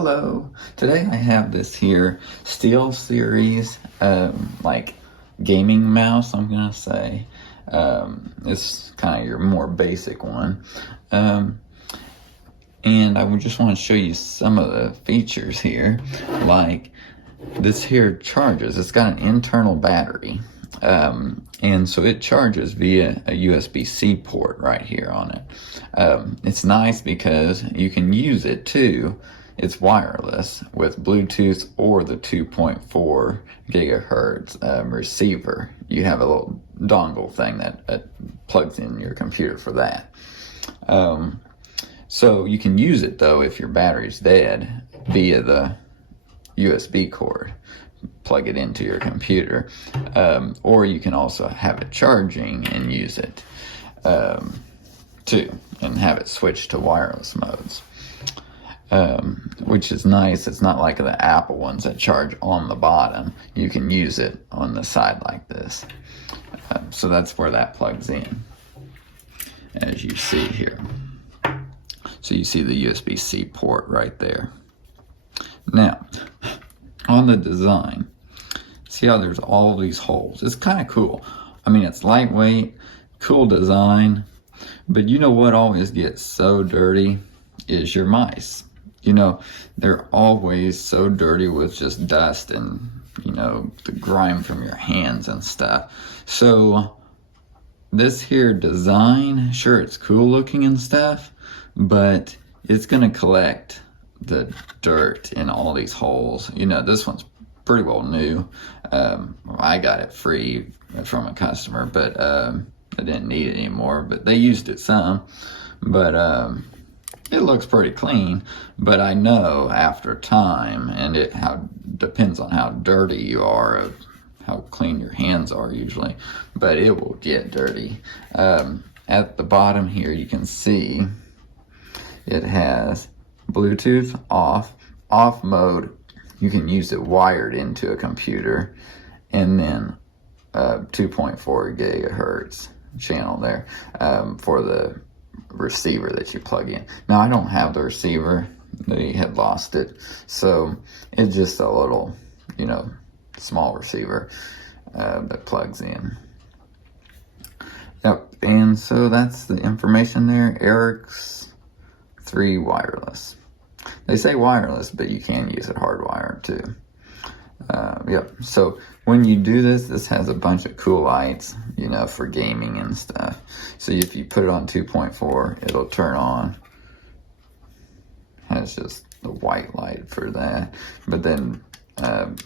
Hello. Today I have this here SteelSeries like gaming mouse, I'm gonna say. It's kind of your more basic one. And I would just want to show you some of the features here. Like this here charges. It's got an internal battery. And so it charges via a USB-C port right here on it. It's nice because you can use it too. It's wireless with Bluetooth or the 2.4 gigahertz receiver. You have a little dongle thing that plugs in your computer for that. So you can use it though if your battery's dead via the USB cord. Plug it into your computer, or you can also have it charging and use it too, and have it switch to wireless modes, which is nice. It's not like the Apple ones that charge on the bottom. You can use it on the side like this. So that's where that plugs in, as you see here. So you see the USB-C port right there. Now, on the design, see how there's all these holes? It's kind of cool. I mean, it's lightweight, cool design, but you know what always gets so dirty is your mice. You know, they're always so dirty with just dust and, you know, the grime from your hands and stuff. So this here design, sure, it's cool looking and stuff, but it's gonna collect the dirt in all these holes. You know, this one's pretty well new. I got it free from a customer, but I didn't need it anymore, but they used it some. But it looks pretty clean, but I know after time, and it depends on how dirty you are, of how clean your hands are usually, but it will get dirty. At the bottom here you can see it has Bluetooth off mode. You can use it wired into a computer, and then 2.4 gigahertz channel there for the receiver that you plug in. Now I don't have the receiver, they had lost it, so it's just a little, you know, small receiver that plugs in. Yep, and so that's the information there. Aerox 3 wireless. They say wireless, but you can use it hardwired too. Yep, so when you do this, this has a bunch of cool lights, you know, for gaming and stuff. So if you put it on 2.4, it'll turn on. Has just the white light for that. But then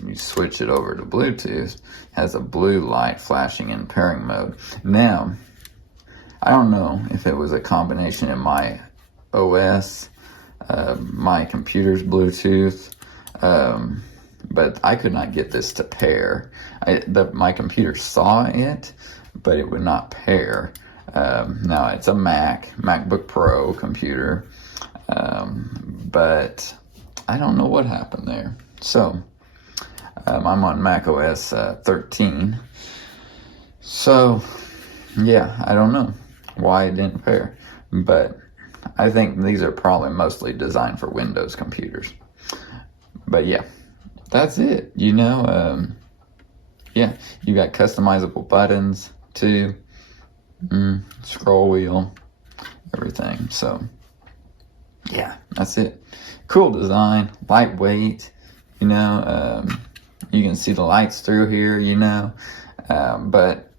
you switch it over to Bluetooth, has a blue light flashing in pairing mode. Now, I don't know if it was a combination in my OS, my computer's Bluetooth, but I could not get this to pair. My computer saw it, but it would not pair. Now it's a MacBook Pro computer, but I don't know what happened there. So I'm on macOS 13. So yeah, I don't know why it didn't pair, but I think these are probably mostly designed for Windows computers. But yeah, that's it, you know. Yeah, you got customizable buttons too, scroll wheel, everything. So yeah, that's it. Cool design, lightweight, you know. You can see the lights through here, you know, but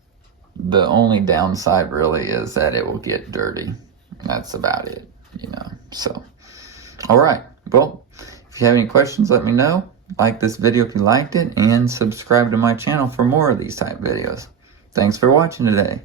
the only downside really is that it will get dirty. That's about it, you know. So, all right. Well, if you have any questions, let me know. Like this video if you liked it, and subscribe to my channel for more of these type videos. Thanks for watching today.